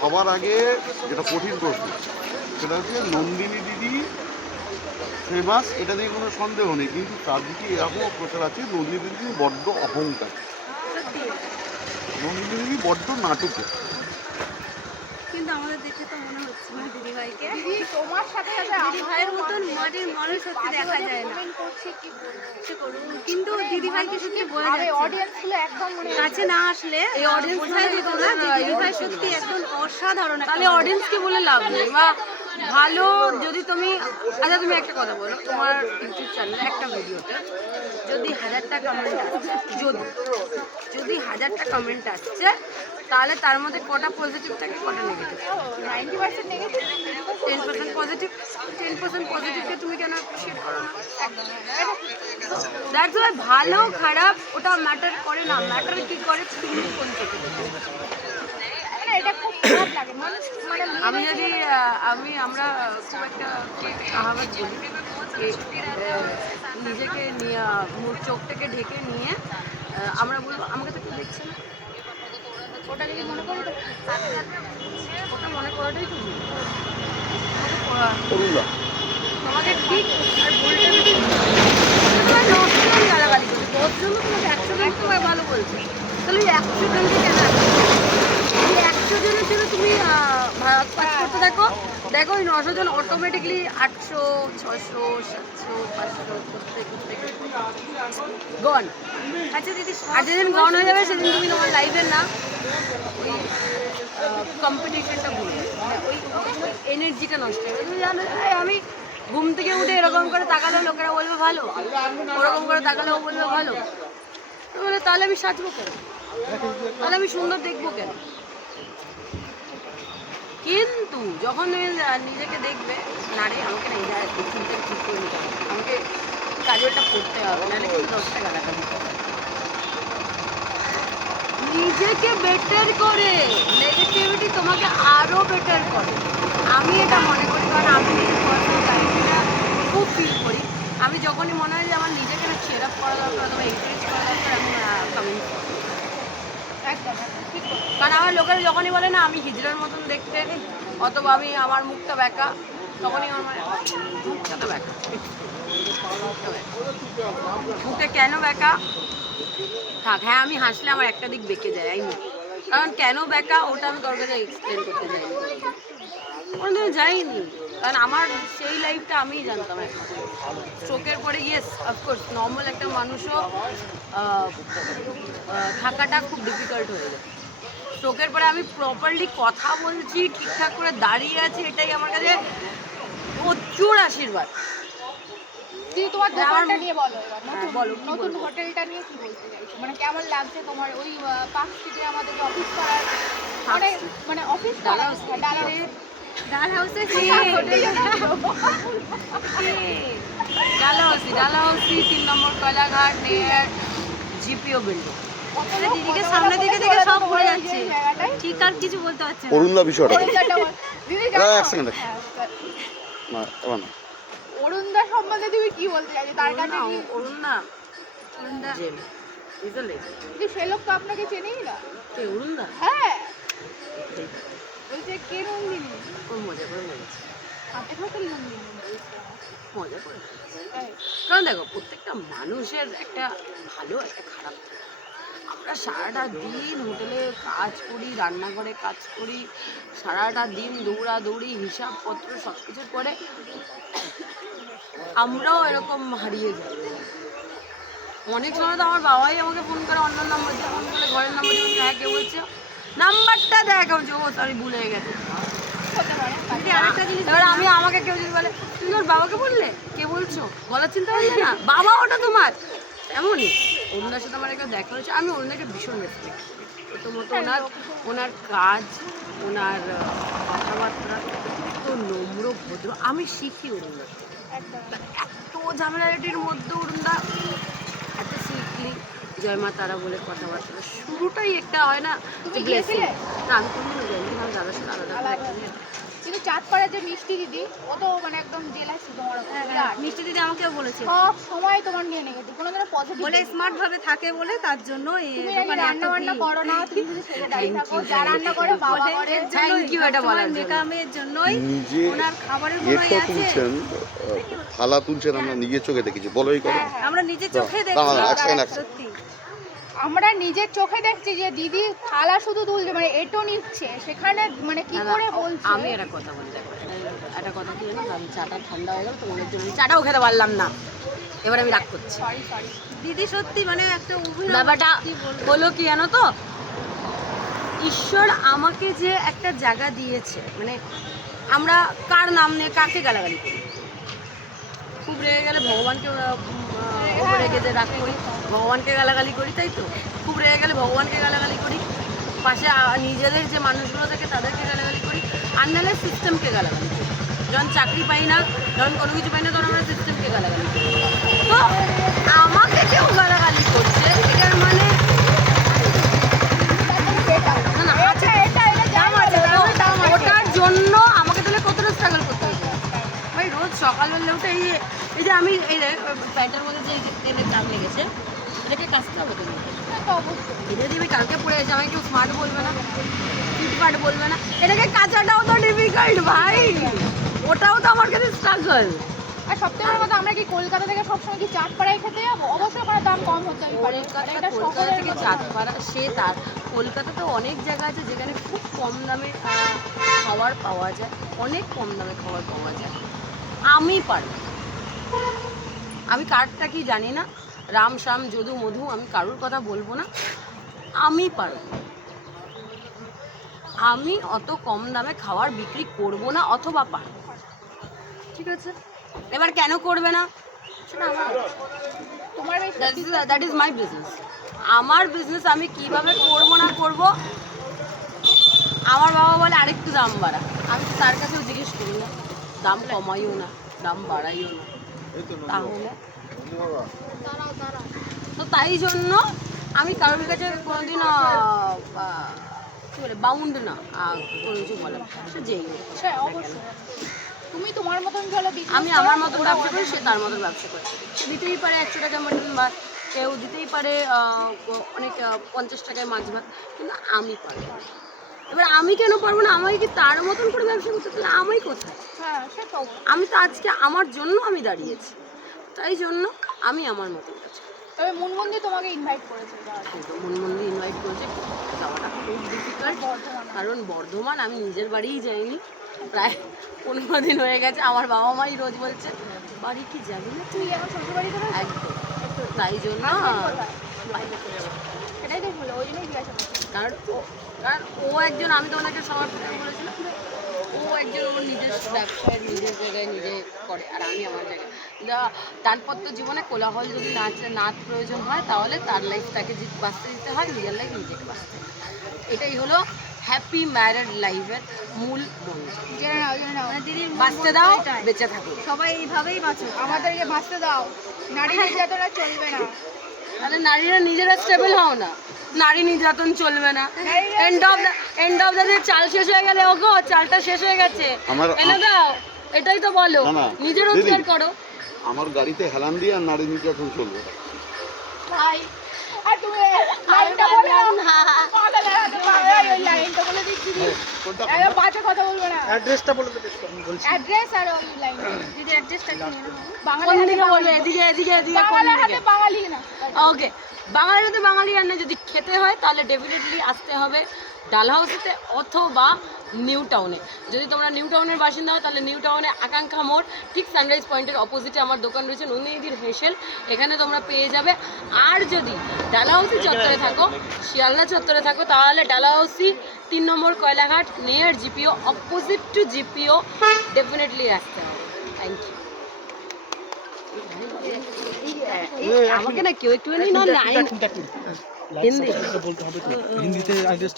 সবার আগে যেটা কঠিন প্রশ্ন সেটা হচ্ছে নন্দিনী দিদি ফেমাস, এটা নিয়ে কোনো সন্দেহ নেই, কিন্তু তার দিকে এরকম প্রচার আছে নন্দিনী দিদি বড্ড অহংকার, নন্দিনী দিদি বড্ড নাটকে। কিন্তু আমাদের দেখে তো মনে হচ্ছে না দিদিভাইকে, তোমার সাথে দিদিভাইয়ের মতন মাটির মানুষ সত্যি দেখা যায় না। কিন্তু দিদিভাইকে সত্যি বোঝা যায়, অডিয়েন্স গুলো একদম কাছে না আসলে এই অডিয়েন্স বোঝা যেত না যে দিদিভাই সত্যি একদম অসাধারণ। তাহলে অডিয়েন্সকে বলে লাভ নেই বা ভালো যদি তুমি, আচ্ছা তুমি একটা কথা বলো, তোমার ইউটিউব চ্যানেলে একটা ভিডিওতে যদি 1000টা কমেন্ট আসছে, যদি 1000টা কমেন্ট আসছে, তাহলে তার মধ্যে কটা পজিটিভ থাকে কটা নেগেটিভ? 90% negative, 10% positive. 10% পজিটিভকে তুমি কেন অ্যাপ্রিশিয়েট করো না? দ্যাটস ওয়াই ভালো খারাপ ওটা ম্যাটার করে না, ম্যাটার কি করে তুমি কোন চোখে দেখো। এটা খুব খারাপ লাগে মানুষ মানে আমি যদি আমরা খুব একটা কাহাবত বলি নিজেকে নিয়ে চোখ থেকে ঢেকে নিয়ে আমরা বলবো আমাকে তো কেউ দেখছে না, ওটা যদি মনে করি তো ওটা মনে করাটাই তো ভুল। অরুণদা তোমাকে ঠিক আর ভুলটা যদি তোমার 10জন গালাগালি করছে, 10জন তোমাকে 100 জন তোমায় ভালো বলছে, তাহলে ওই 100 জনকে কেন এই 100 জনের জন্য তুমি ভাগ করতে থাকো, দেখো ওই 900 জন অটোমেটিকলি 800, 600, 700, 500 করতে গন। আচ্ছা দিদি, আর যেদিন গন হয়ে যাবে সেদিন তুমি তোমার লাইফের না ওই কম্পিটিশনটা ভুলবে, মানে ওই এনার্জিটা নষ্ট হবে। তুমি জানো আমি ঘুম থেকে উঠে এরকম করে তাকালেও লোকেরা বলবে ভালো, ওরকম করে তাকালেও বলবে ভালো, বলে তাহলে আমি সাজবো কেন, তাহলে আমি সুন্দর দেখবো কেন? কিন্তু যখন তুমি নিজেকে দেখবে না রে আমাকে না এটা চিন্তা ঠিক করে নিতে হবে, আমাকে কাজলটা করতে হবে, নাহলে কিন্তু 10 টাকা টাকা দিতে হবে। নিজেকে বেটার করে, নেগেটিভিটি তোমাকে আরো বেটার করে, আমি এটা মনে করি, কারণ আমি এটা খুব ফিল করি। আমি যখনই মনে হয় যে আমার নিজেকে না চেয়ার আপ করা দরকার, তোমার এনকারেজ করা দরকার, আমি কমেন্ট করি। একদম ঠিক আছে। কারণ আমার লোকেরা যখনই বলে না আমি হিজড়ার মতন দেখতে, অথবা আমি আমার মুখটা ব্যাকা, তখনই আমার মানে মুখটা তো ব্যাকা, মুখটা কেন ব্যাকা থাক, হ্যাঁ আমি হাসলে আমার একটা দিক বেঁকে যায়, এই মুখ, কারণ কেন ব্যাকা ওটা আমি তোর কাছে এক্সপ্লেন করতে যাইনি, ওটা যাইনি, কারণ আমার সেই লাইফটা আমিই জানতাম। স্ট্রোকের পরে ইয়েস অফকোর্স নর্মাল একটা মানুষও থাকাটা খুব ডিফিকাল্ট হয়ে যায়। স্ট্রোকের পরে আমি প্রপারলি কথা বলছি, ঠিকঠাক করে দাঁড়িয়ে আছি, এটাই আমার কাছে প্রচুর আশীর্বাদ। দিদি তোমার দোকানটা নিয়ে বলো এবার, বলো, নতুন হোটেলটা নিয়ে কি বলতে চাইছো, মানে কেমন লাগছে তোমার ওই পার্ক স্ট্রিটে আমাদের অফিস করার, মানে মানে অফিস ডালা ডাল হাউসে ডালহাউসি 3 নম্বর কয়লাঘাট নিয়ার জিপিও বিল্ডিং। দিদিকে সামনে দিকে দেখে সব ভরে যাচ্ছে, ঠিক আর কিছু বলতে পারছে না। অরুণদা বিষয়টা দিদি এক সেকেন্ড না এবার না অরুণদা সম্বন্ধে তুমি কি বলতে চাইছো, তার কাছে কি অরুণদা বুঝলে দিদি সে লোক তো আপনাকে চেনেই না। কে অরুণদা? হ্যাঁ ওই যে কে নন্দিনী, ওর মজা করে বলেছে, হাতে হোটেল নন্দিনী মজা করে বলেছে। কারণ দেখো প্রত্যেকটা মানুষের একটা ভালো একটা খারাপ থাকে। আমরা সারাটা দিন হোটেলে কাজ করি, রান্নাঘরে কাজ করি, সারাটা দিন দৌড়াদৌড়ি হিসাবপত্র সব কিছুর পরে আমরাও এরকম হারিয়ে যাই। অনেক সময় তো আমার বাবাই আমাকে ফোন করে অন্য নাম্বার দিয়ে ফোন করে, ঘরের নাম্বার দিয়ে, হ্যাঁ কে বলছে, নাম্বারটা দেখ, আমি ও সরি ভুলে গেছে। আরেকটা জিনিস, এবার আমি আমাকে কেউ যদি বলে তুমি ওর বাবাকে বললে, কে বলছো, গলার চিন্তা করলে না, বাবা ওটা তোমার, এমনই অরুণদার সাথে আমার একটা দেখা হয়েছে। আমি অরুণদাকে ভীষণ রেসপেক্ট করি, প্রথমত ওনার কাজ, ওনার কথাবার্তা এত নম্র ভদ্র, আমি শিখি অরুণদার এত ঝামেলাটির মধ্যে অরুণদা এত শিখলি, জয় মা তারা বলে কথাবার্তা শুরুটাই একটা হয় না, তুমি গিয়েছিলে? না আমি কোনোদিনও যাইনি, আমার দাদার সাথে আলাদা করে একটা কিন্তু চাঁদপাড়ার যে মিষ্টি দিদি ও তো মানে একদম জেলাসি তোমার উপর, বিরাট। মিষ্টি দিদি আমাকেও বলেছে সব সময় তোমার নিয়ে নেগেটিভ, কোনোদিনও পজিটিভ বলে স্মার্ট ভাবে থাকে বলে তার জন্য এই তুমি নাকি দোকানে এত রান্না বান্না ভিড়। করো না, তুমি শুধু সেজে দাঁড়িয়ে থাকো, যা রান্না করে বাবা করে। থ্যাংক ইউ এটা বলার জন্য। মেকআপের জন্যই নিজে ওনার খাবারের গুণই এটো আছে। তুলছেন, থালা তুলছেন, আমরা নিজের চোখে দেখেছি। বলো এই কথা। আমরা নিজের চোখে দাঁড়ান, দেখছি action, action। সত্যি আমরা নিজের চোখে দেখছি যে দিদি থালা শুধু তুলছে, মানে এটো নিচ্ছে, সেখানে মানে কি করে বলছে। আমি একটা কথা বলি, দেখো একটা কথা কি জানো, আমি চাটা ঠান্ডা হয়ে গেল তোমাদের জন্য চাটাও খেতে পারলাম না, এবার আমি রাগ করছি। Sorry sorry. দিদি সত্যি মানে একটা অভিনয় ব্যাপারটা কি বলবো। হলো কি জানো তো, ঈশ্বর আমাকে যে একটা জায়গা দিয়েছে, মানে আমরা কার নাম নিয়ে কাকে গালাগালি করি, খুব রেগে গেলে ভগবানকে উপরে রেখে যে রাগ করি, ভগবানকে গালাগালি করি, তাই তো খুব রেগে গেলে ভগবানকে গালাগালি করি, পাশে নিজেদের যে মানুষগুলো থাকে তাদেরকে গালাগালি করি, আর নাহলে সিস্টেমকে গালাগালি করি। যখন চাকরি পাই না, যখন কোনো কিছু পাই না, তখন আমরা সিস্টেমকে গালাগালি করি। তো আমাকে কেউ গালাগালি করছে, এটার মানে না না আছে, দাম আছে, ওটার জন্য আমাকে তাহলে কতটা স্ট্রাগল করতে হবে ভাই। রোজ সকালবেলা উঠে এই যে আমি এই প্যান্টের মধ্যে যে তেলের দাগ লেগেছে, এটাকে কাচতে হবে তো, এটা দিয়ে আমি কালকে পরে এসে আমাকে কেউ স্মার্ট বলবে না, ফিটফাট বলবে না, এটাকে কাচাটাও তো ডিফিকাল্ট ভাই, ওটাও তো আমার কাছে স্ট্রাগল। আর সবথেকে বড় কথা, আমরা কি কলকাতা থেকে সবসময় কি চাটপাড়ায় খেতে যাবো? অবশ্যই ওখানে দাম কম হতে পারে, কলকাতা থেকে চাঁদপাড়া, সে তার কলকাতাতে অনেক জায়গা আছে যেখানে খুব কম দামে খাবার পাওয়া যায়, অনেক কম দামে খাবার পাওয়া যায়। আমি পারি, আমি কারটা কি জানি না, রাম শ্যাম যদু মধু, আমি কারুর কথা বলবো না, আমি পারবো, আমি অত কম দামে খাবার বিক্রি করব না, অথবা পারবো, ঠিক আছে। এবার কেন করবে না সেটা আমার, তোমার দ্যাট ইজ মাই বিজনেস। আমার বিজনেস আমি কিভাবে করবো না করব, আমার বাবা বলে আরেকটু দাম বাড়া, আমি তো তার কাছেও জিজ্ঞেস করি না, দাম কমাইও না, দাম বাড়াইও না, তাহলে তো তাই জন্য আমি কারোর কাছে কোনোদিন কী বলে বাউন্ড না কোনো কিছু বলার, সে যেই হোক। হ্যাঁ, অবশ্যই। তুমি তোমার মতন চলো, আমি আমার মতন ব্যবসা করি, সে তার মতন ব্যবসা করে, সে দিতেই পারে 100 টাকা মটন ভাত, কেউ দিতেই পারে অনেক 50 টাকায় মাছ ভাত, কিন্তু আমি পারবো না। এবার আমি কেন পারবো না, আমাকে কি তার মতন করে ব্যবসা করতে, তাহলে আমি কোথায়? হ্যাঁ, সে তো অবশ্যই। আমি তো আজকে আমার জন্য আমি দাঁড়িয়েছি, তাই জন্য আমি আমার মতন কাজ করি। তবে মুনমুন্দি তোমাকে ইনভাইট করেছে কিন্তু মনমন্দি ইনভাইট করেছে, যাওয়াটা খুব ডিফিকাল্ট, কারণ বর্ধমান আমি নিজের বাড়িই যাইনি, প্রায় 15 দিন হয়ে গেছে। আমার বাবা মাই রোজ বলছে বাড়ি কি যাবি না তুই এখন শ্বশুর বাড়িতে রয়েছিস? একদম, তাই জন্য বাইরে চলে যাবো। সেটাই তো বলে, ওই জন্যই জিজ্ঞাসা করছি। কারণ ও একজন, আমি তো ওনাকে সবার প্রথমে বলেছিলাম যে ও একজন ওর নিজের ব্যবসায় নিজের জায়গায় নিজে করে, আর আমি আমার জায়গায়। দাম্পত্য জীবনে কোলাহল যদি নাচ প্রয়োজন হয়, তাহলে তার লাইফটাকে বাঁচতে দিতে হয়, নিজের লাইফ নিজেকে বাঁচতে দিতে হয়। এটাই হলো হ্যাপি ম্যারিড লাইফের মূল মন্ত্র। জেনে নাও, জেনে নাও। মানে দিদির বাঁচতে দাও, বেঁচে থাকো। সবাই এইভাবেই বাঁচো। আমাদেরকে বাঁচতে দাও, নারী নির্যাতন আর চলবে না। তাহলে নারীরা নিজেরা স্টেবল হও না, নারী নির্যাতন চলবে না। এন্ড অফ দ্য চাল শেষ হয়ে গেলে, ওগো চালটা শেষ হয়ে গেছে, এনে দাও, এটাই তো বলো, না, না, নিজের দিদি। রোজগার করো। আমার গাড়িতে হেলান দিয়ে আর নারী নির্যাতন চলবে না। ভাই, আর তুমি লাইনটা বলে পাগল হয়ে গেছে, পাগল, ওই লাইনটা বলে দিচ্ছি। একদম বাজে কথা বলবে না। অ্যাড্রেসটা বলে দেবে, আমি বলছি। অ্যাড্রেস আর ওই লাইন, দিদি অ্যাড্রেসটা কি জানো? বাঙালি কোন হাতে দিকে বলবে? এদিকে এদিকে এদিকে, কোন বাঙালির দিকে? হাতে বাঙালি না। ওকে, বাঙালির হাতে বাঙালি রান্না যদি খেতে হয়, তাহলে ডেফিনেটলি আসতে হবে ডালহাউসিতে অথবা নিউ টাউনে। যদি তোমরা নিউ টাউনের বাসিন্দা হয়, তাহলে নিউ টাউনে আকাঙ্ক্ষা মোড়, ঠিক সানরাইজ পয়েন্টের অপোজিটে আমার দোকান রয়েছে নন্দিনীদির হেসেল, এখানে তোমরা পেয়ে যাবে। আর যদি ডালহাউসি চত্বরে থাকো, শিয়ালদা চত্বরে থাকো, তাহলে ডালহাউসি 3 নম্বর Koilaghat near GPO, opposite to GPO, definitely আসতে হবে। Thank you. আমাকে না কেউ একটুখানি না লাইন হিন্দি বলতে হবে তো, হিন্দিতে অ্যাড্রেস